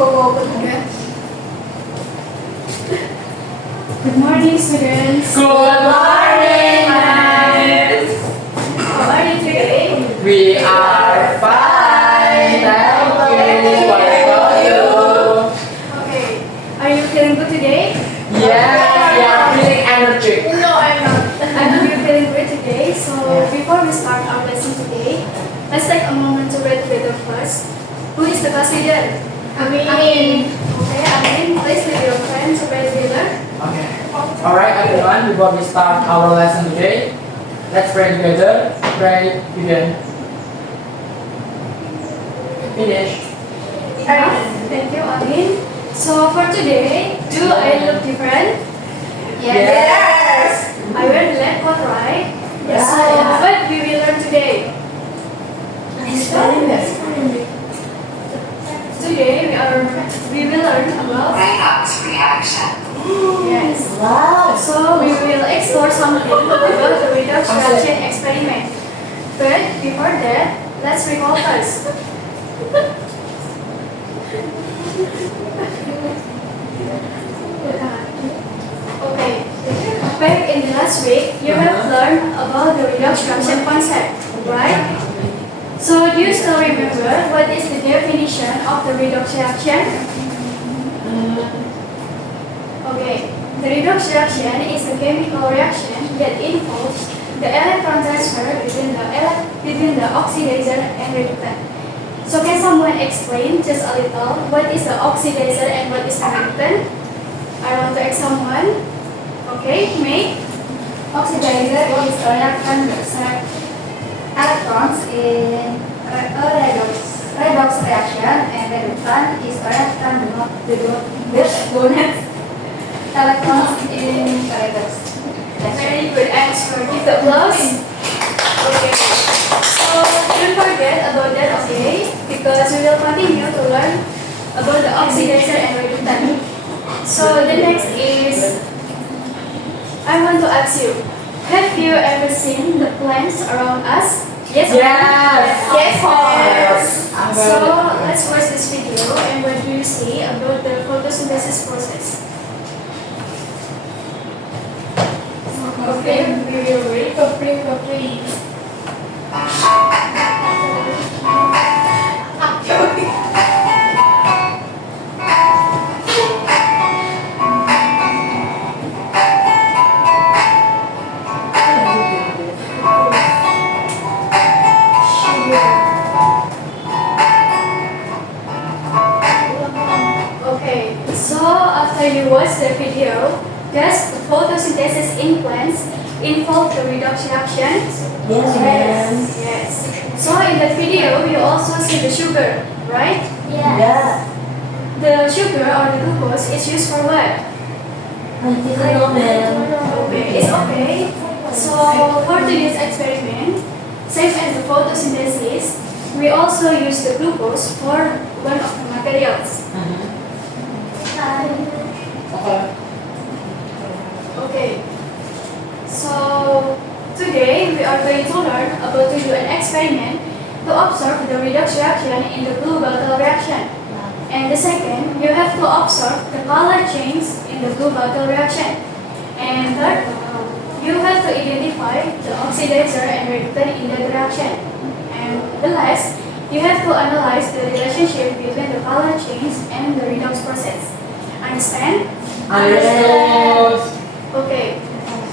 Okay. Good morning, students. Good morning, guys. How are you today? We are fine. Thank you. What about you? Okay. Are you feeling good today? Yes, we are feeling energetic. No, I'm not. I hope you're feeling great today. So before we start our lesson today, let's take a moment to pray together first. Who is the class leader? Amin. Okay, Amin. Please lead your friend to pray together. Okay. Alright, everyone. Before we start our lesson today, let's pray together. Pray, begin. Finish. Thank you, Amin. So for today, do I look different? Yes. I wear the lab coat, right? Yes. So what we will learn today? Today we will learn about Redox reaction. yes. Wow. So we will explore something about the redox reaction experiment. But before that, let's recall first. Okay. Back in the last week, you have learned about the redox reaction concept, right? So do you still remember what is the definition of the redox reaction? Okay, the redox reaction is a chemical reaction that involves the electron transfer between the oxidizer and reductant. So can someone explain just a little what is the oxidizer and what is the reductant? I want to ask someone. Okay, May? Oxidizer is a reaction that accept electrons in a redox reaction, and reductant is a reaction that donate electrons in redox. Very good answer. Give the applause. Okay. So don't forget about that, okay? Because we will continue to learn about the oxidizer and reductant. So the next is, I want to ask you, have you ever seen the plants around us? Yes. Yes. Of course. I'm So very- let's watch this video and what do you see about the photosynthesis process? Okay, we will wait. Okay, so after you watch the video, does the photosynthesis in plants involve the redox reactions? Yes. Yes. So in that video, you also see the sugar, right? Yeah. The sugar or the glucose is used for what? Okay, it's okay. So for today's experiment, same as the photosynthesis, we also use the glucose for one of the materials. Okay. Okay. So today we are going to learn about to do an experiment to observe the redox reaction in the blue bottle reaction. And the second, you have to observe the color change in the blue bottle reaction. And third, you have to identify the oxidizer and reductant in the reaction. And the last, you have to analyze the relationship between the color change and the redox process. Understand? Understood. Okay.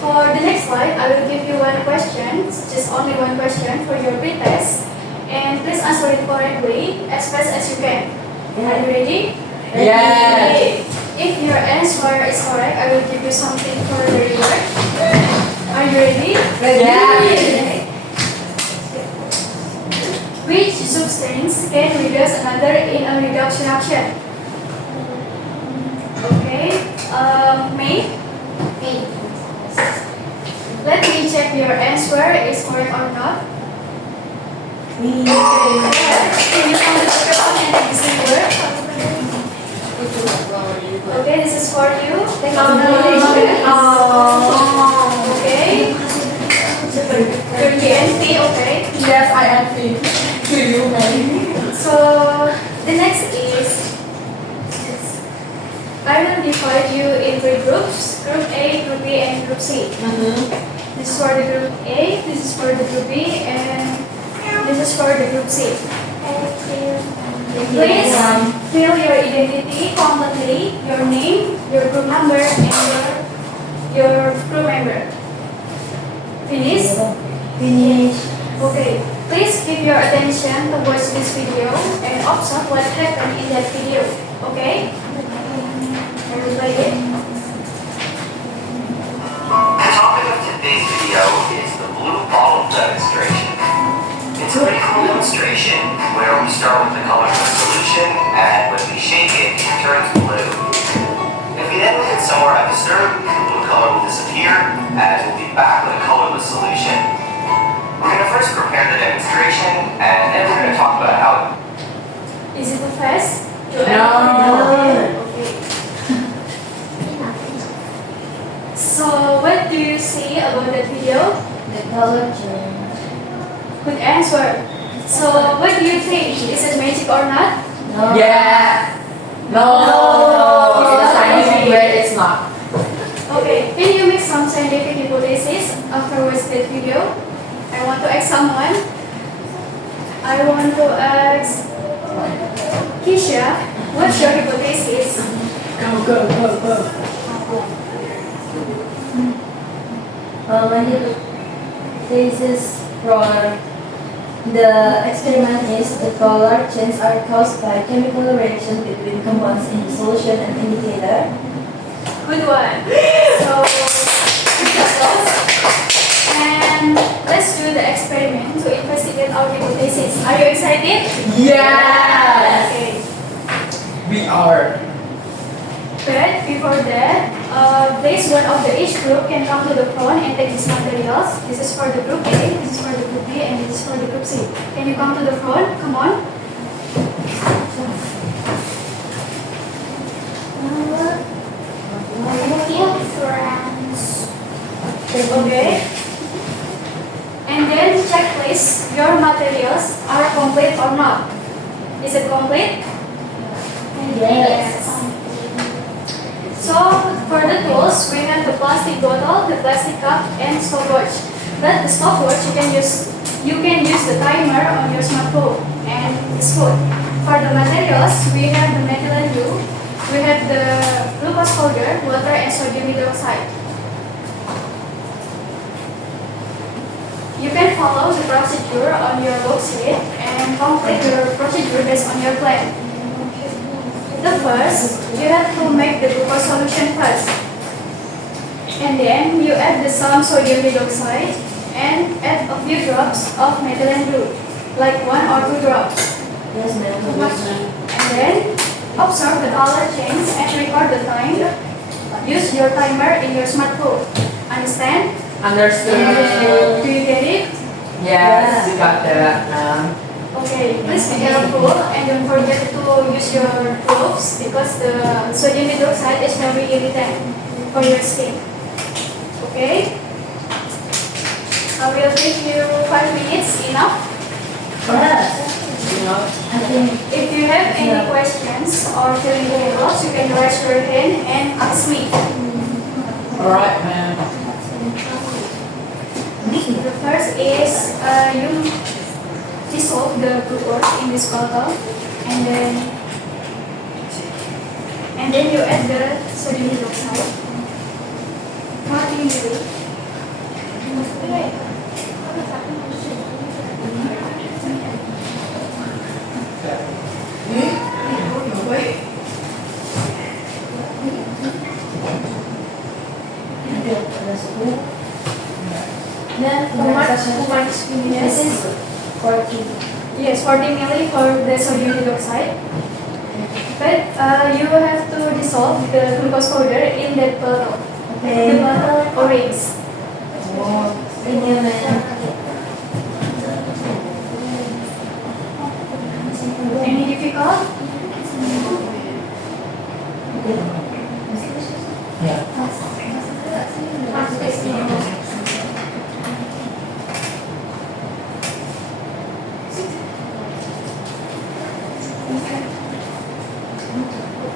For the next slide, I will give you one question, just only one question for your pretest. And please answer it correctly as fast as you can. Are you ready? Yes. If your answer is correct, I will give you something for the reward. Are you ready? Yes. Which substance can reduce another in a redox reaction? Okay. May? Let me check your answer is correct or not. Can you count the microphone and take this word? Okay, this is for you. Congratulations. Okay. Your TNT, okay. Yes, I am fit. To you, maybe. So the next is I will divide you in three groups, Group A, Group B, and Group C. This is for the Group A, this is for the Group B, and this is for the Group C. Please fill your identity completely, your name, your group number, and your group member. Finish? Finish. Okay. Please give your attention to watch this video and observe what happened in that video. Okay? I will play it. The topic of today's video is the blue bottle demonstration. It's a pretty cool demonstration where we start with the colorless solution, and when we shake it, it turns blue. If we then hit somewhere undisturbed, the blue color will disappear, and we'll be back with a colorless solution. We're going to first prepare the demonstration, and then we're going to talk about how Is it too fast? No. Okay. So, what do you see about that video? The color change. Good answer. So, what do you think? Is it magic or not? No. Yeah. No. In the scientific way, it's not. Okay. Can you make some scientific hypothesis afterwards that video? I want to ask someone. I want to ask Kisha, what's your hypothesis? Go. My hypothesis for the experiment is the color change are caused by chemical reaction between compounds in the solution and indicator. Good one. So, good applause. And let's do the experiment to investigate our hypothesis. Are you excited? Yes. Okay. We are. But before that, please one of the each group can come to the front and take these materials. This is for the group A, this is for the group B, and this is for the group C. Can you come to the front? Come on. Okay. And then check please, your materials are complete or not. Is it complete? Yes. So for the tools, we have the plastic bottle, the plastic cup, and stopwatch. But the stopwatch you can use the timer on your smartphone, and it's good. For the materials, we have the methylene blue, we have the glucose powder, water, and sodium hydroxide. You can follow the procedure on your worksheet and complete your procedure based on your plan. The first, you have to make the glucose solution first. And then you add the some sodium hydroxide and add a few drops of methylene blue, like 1 or 2 drops. Yes, ma'am. And then observe the color change and record the time. Use your timer in your smartphone. Understand? Understood. Do you get it? Yes, we got that. Okay, please be careful and don't forget to use your gloves because the sodium hydroxide is very irritant for your skin. Okay? I will give you 5 minutes enough. Yes. You know. I think If you have any questions or feeling difficult, you can raise your hand and ask me. All right, man. The first is you dissolve the glucose in this bottle and then you add the sodium hydroxide. 40 ml. then Too much this yes. is 40. Yes, 40 ml for the sodium hydroxide. But you have to dissolve the glucose powder in that bottle. The Okay. bottle orange. Thank you, ma'am. Any difficult? Yeah.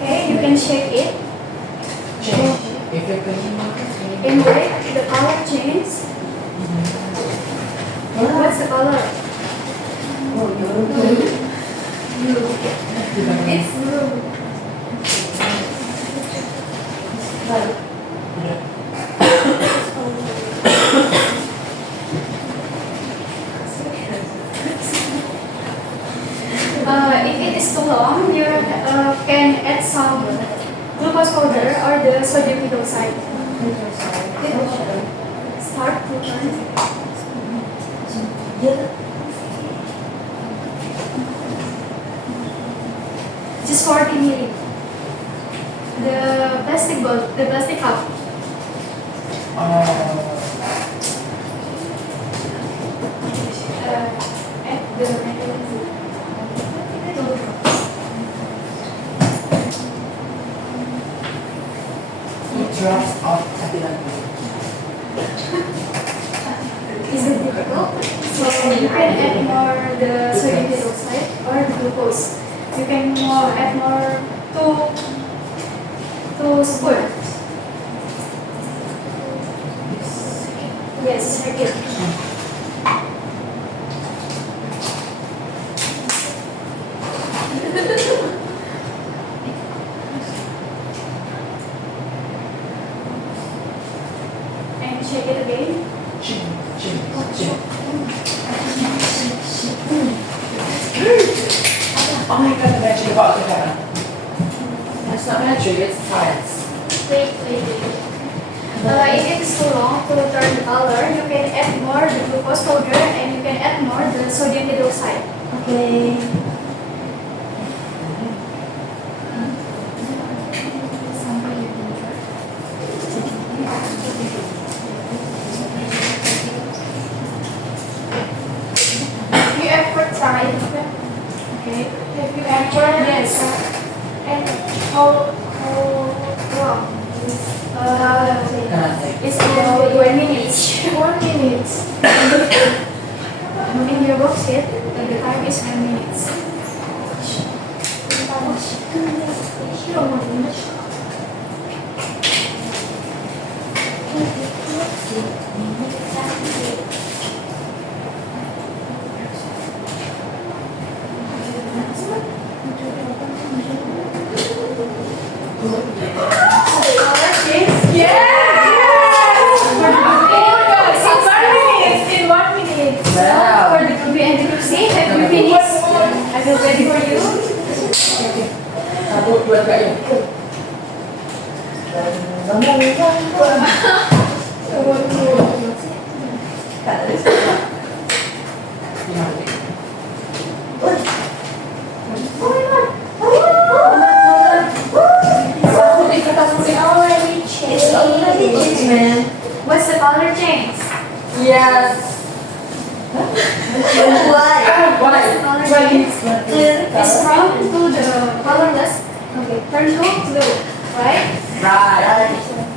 Okay, you can shake it. In which the color change. What's the color? Oh, blue. Blue. It's blue. Right. If it is too long, you can add some glucose powder or the sodium hydroxide. Start to turn. Just 40 ml. The plastic bowl, the plastic cup. Add the 2 Drops of capital. Is it difficult? So you can add more the sodium hydroxide or the glucose. You can add more two spoons. Yes, second. And shake it again. Oh my god, the magic about the camera. That's not magic, it's science. Wait. If it is too long to turn the color, you can add more the glucose powder and you can add more the sodium hydroxide. Okay. Have you ever tried? Okay. Have you ever? Yes. And how long? It's about 1 minute. 1 minute. In your worksheet, the time is 1 minute. Wow. For the Ruby and the Lucy, have you finished? I feel ready for you. Satu, dua, tiga, yuk. What's the color change? Yes. Why? Why? It's from to the colorless. Okay, turn to blue, right? Right.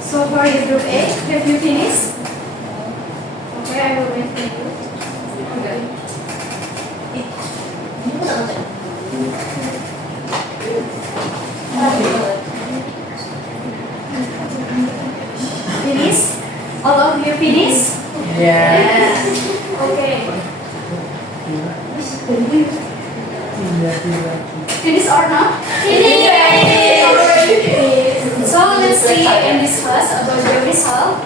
So for the group A, have you finished? Okay, I will wait for you. Okay. Finish? All of you finish? Yes. Okay. Finish or not? So let's see and discuss about the result.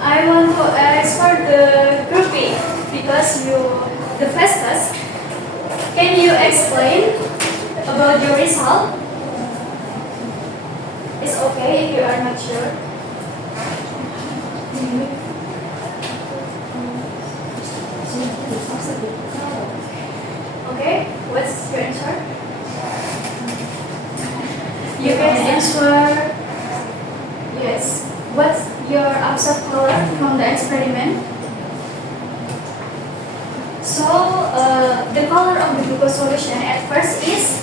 I want to ask for the group B because you the fastest. Can you explain about your result? It's okay if you are not sure. Okay, what's your answer? You can answer yes. What's your observed color from the experiment? So the color of the glucose solution at first is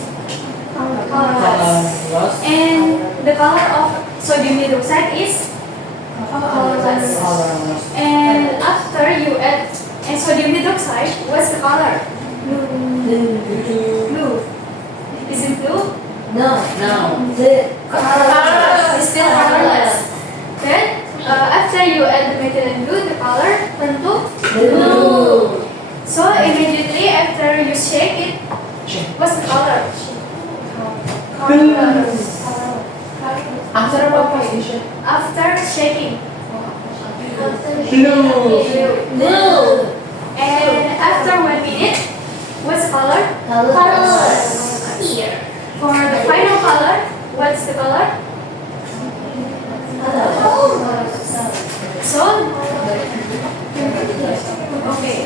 colorless, and the color of sodium hydroxide is colorless. And after you add sodium hydroxide, what's the color? Blue. Is it blue? No. No. The It's still colorless. After you add the methylene blue, the color turn to Blue. So immediately after you shake it, what's the color? After what position? After shaking. Blue. Blue. And after 1 minute, what's the color? Colors. Here. For the final color, what's the color? So, okay.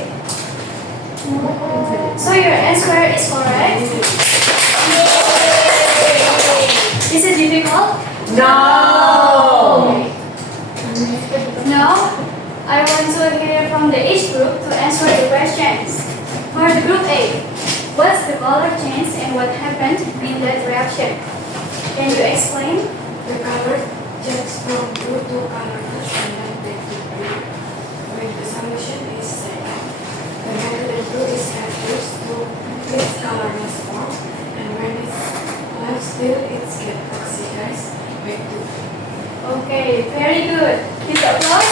So your answer is correct. Is it difficult? No. Now, I want to hear from the age group to answer the questions. For the group A, what's the color change and what happened in that reaction? Can you explain? The color changes from blue to colorless and then back to blue. When the solution is set, the methylene blue is reduced to its colorless form, and when it's left still, it gets oxidized back to blue. Okay, very good. Give applause.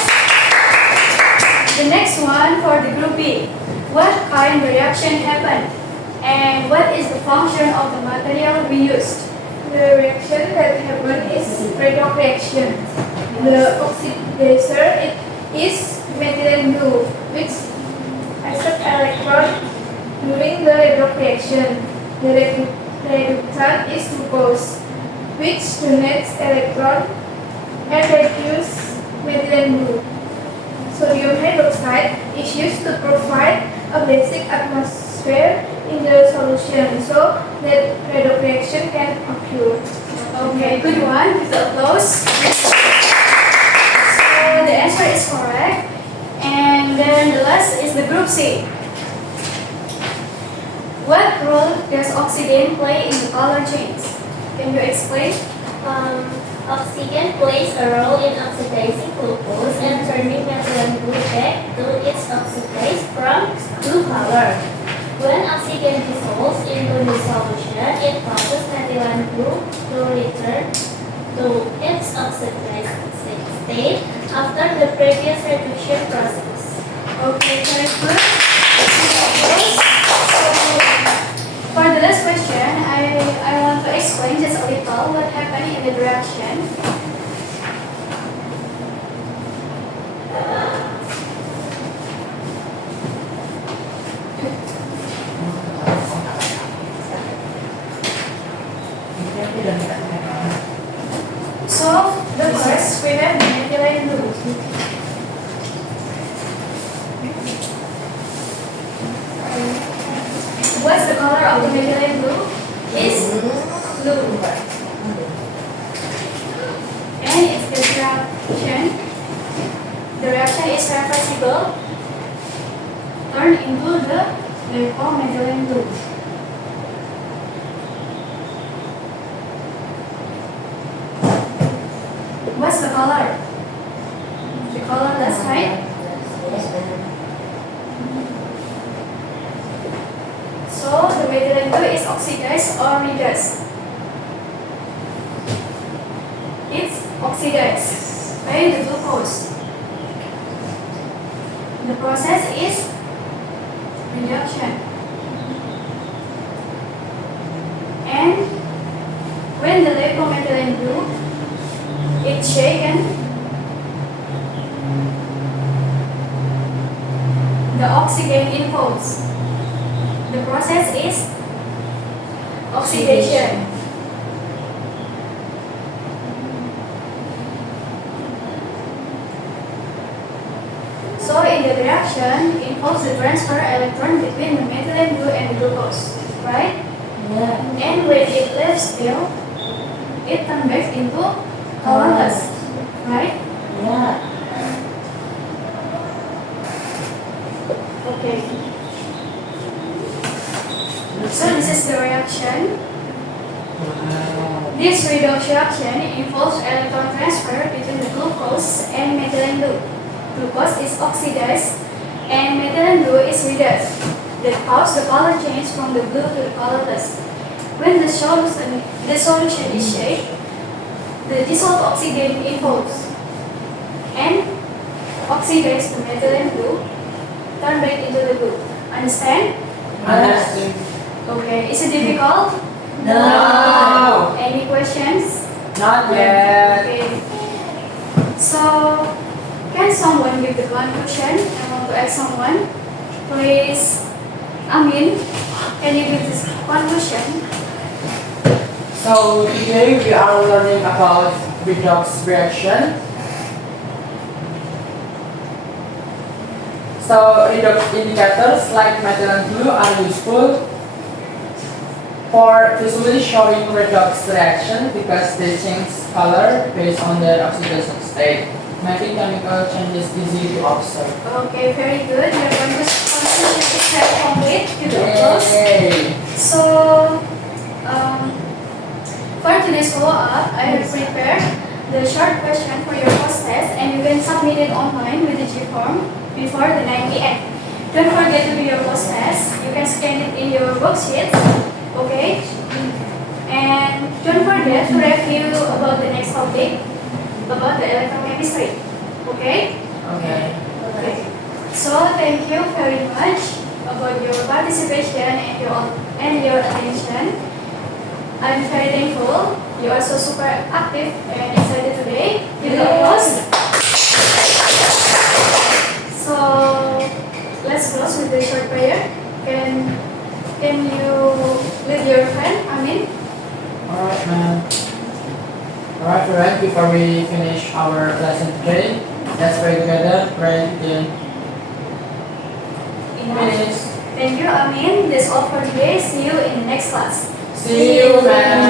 The next one for the group B. What kind of reaction happened? And what is the function of the material we used? The reaction that happened is redox reaction. The oxidizer is methylene blue, which accepts electron during the redox reaction. The reductant is glucose, which donates electron and reduces methylene blue. Sodium hydroxide is used to provide a basic atmosphere in the solution so that redox reaction can occur. Okay, good one. Give the applause. So the answer is correct. And then the last is the group C. What role does oxygen play in the color change? Can you explain? Oxygen plays a role in oxidizing glucose and turning methylene blue back to its oxidized from blue color. When oxygen dissolves into the solution, it causes methylene blue to return to its oxidized state after the previous reduction process. Okay, very good. For the last question, I want to explain just a little what happened in the reaction. So, the first we have the methylene blue. What's the color of the methylene blue? Is blue. And it's the reaction. The reaction is reversible. Turn into the methylene blue. What's the color? The colorless, right? So the methylene blue is oxidized or reduced? It's oxidized by the glucose. The process is reduction. And when the lipomethylene blue it's shaken, the oxygen involves. The process is oxidation. So in the reaction involves the transfer electron between the methylene blue and glucose, right? Yeah. And when it leaves still, it turns back into colorless, right? Yeah. Okay. So this is the reaction. This redox reaction involves electron transfer between the glucose and methylene blue. Glucose is oxidized and methylene blue is reduced. That causes the color change from the blue to the colorless. When the solution is shaped, the dissolved oxygen involves. and oxidize the methylene blue, turn back into the blue. Understand? Understand. Okay. Is it difficult? No. Any questions? Not yet. Okay. So, can someone give the conclusion? I want to ask someone. Please, Amin, can you give this conclusion? So today we are learning about redox reaction. So redox indicators like methylene blue are useful for visually showing redox reaction because they change color based on their oxidation state, making chemical changes easy to observe. Okay, very good. Your conclusion is very complete. You can close. Yay! So, for today's follow-up, I have prepared the short question for your post test and you can submit it online with the G form before the 9 p.m. Don't forget to do your post test. You can scan it in your worksheet. Okay? And don't forget to review about the next topic, about the electrochemistry. Okay? Okay. Okay. So thank you very much about your participation and your attention. I'm very thankful. You are so super active and excited today. Give the applause. So let's close with the short prayer. Can you lead your friend? Amin? Alright, man. Alright, friend, before we finish our lesson today, let's pray together. Pray in minutes. Thank you, Amin. That's all for today. See you in the next class. See you, man.